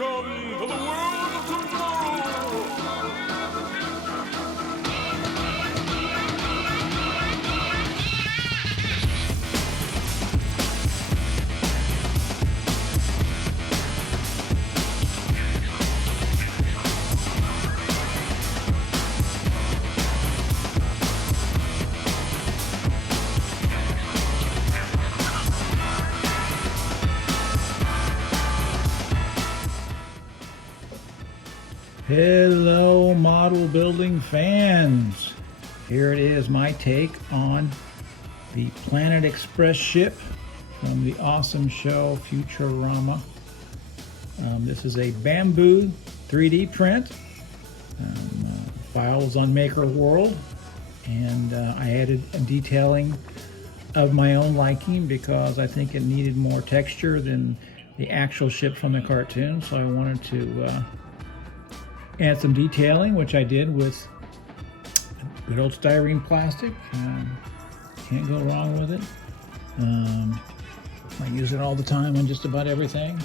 Welcome to the world of tomorrow! Hello, model building fans. Here it is, my take on the Planet Express ship from the awesome show Futurama. This is a bamboo 3D print. File was on Maker World, and I added a detailing of my own liking because I think it needed more texture than the actual ship from the cartoon. So I wanted to add some detailing, which I did with good old styrene plastic. Can't go wrong with it. I use it all the time on just about everything.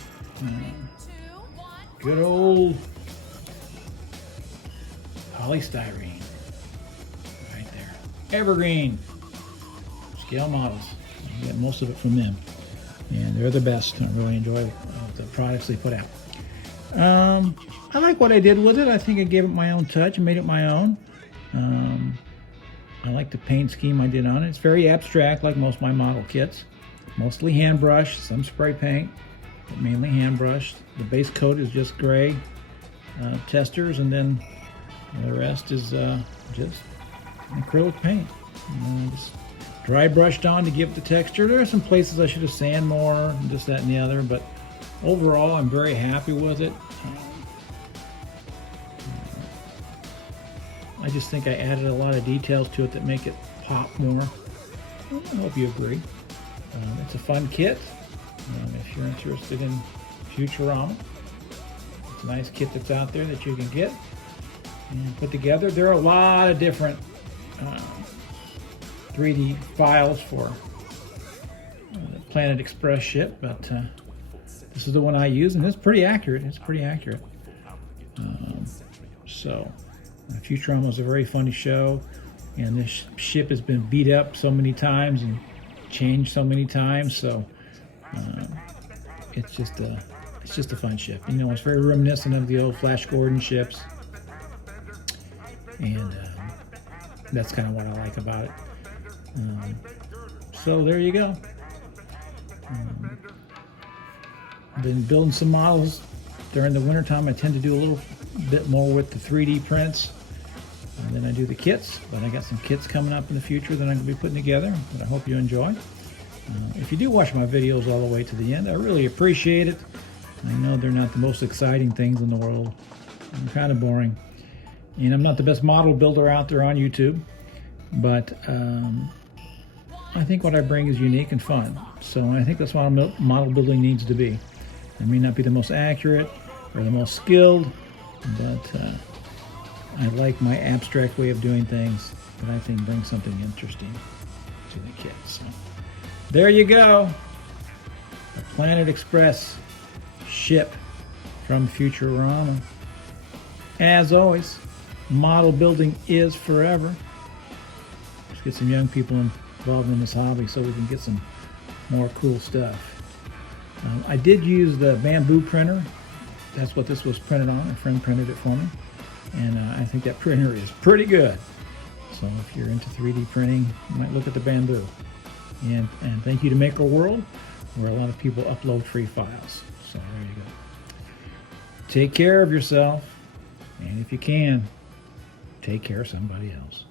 Good old polystyrene right there. Evergreen scale models. I get most of it from them, and they're the best. I really enjoy the products they put out. I like what I did with it. I think I gave it my own touch and made it my own. I like the paint scheme I did on it. It's very abstract, like most of my model kits. Mostly hand brushed, some spray paint, but mainly hand brushed. The base coat is just gray testers, and then the rest is just acrylic paint. Just dry brushed on to give it the texture. There are some places I should have sanded more, and this, that, and the other, but overall I'm very happy with it. I just think I added a lot of details to it that make it pop more. I hope you agree. It's a fun kit. If you're interested in Futurama, it's a nice kit that's out there that you can get and put together. There are a lot of different 3D files for the Planet Express ship, but this is the one I use, and it's pretty accurate. It's pretty accurate. Futurama was a very funny show, and this ship has been beat up so many times and changed so many times. So it's just a fun ship. You know, it's very reminiscent of the old Flash Gordon ships, and that's kind of what I like about it. So there you go. Been building some models during the wintertime. I tend to do a little bit more with the 3D prints than I do the kits, but I got some kits coming up in the future that I'm going to be putting together that I hope you enjoy. If you do watch my videos all the way to the end, I really appreciate it. I know they're not the most exciting things in the world. I'm kind of boring, and I'm not the best model builder out there on YouTube, but I think what I bring is unique and fun. So I think that's what model building needs to be. It may not be the most accurate or the most skilled, but I like my abstract way of doing things that I think brings something interesting to the kids. So there you go. The Planet Express ship from Futurama. As always, model building is forever. Let's get some young people involved in this hobby so we can get some more cool stuff. I did use the bamboo printer. That's what this was printed on. A friend printed it for me, and I think that printer is pretty good. So if you're into 3D printing, you might look at the bamboo. And thank you to Maker World, where a lot of people upload free files. So there you go. Take care of yourself, and if you can, take care of somebody else.